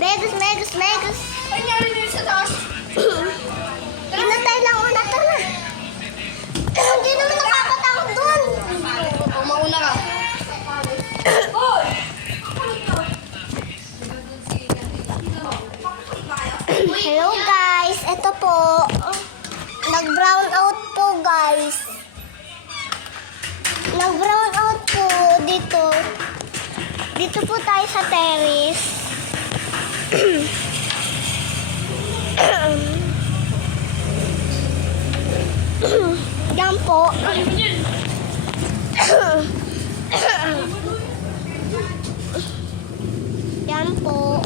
Megus, megus, megus. Ay, nangyari din sa taas. Pinatay lang una to na. Hindi naman nakakatakot doon. O, mauna ka. Hoy! Hello guys, ito po. Nag-brown out po guys. Nag-brown out po dito. Dito po tayo sa terrace. Yan po. Yan po.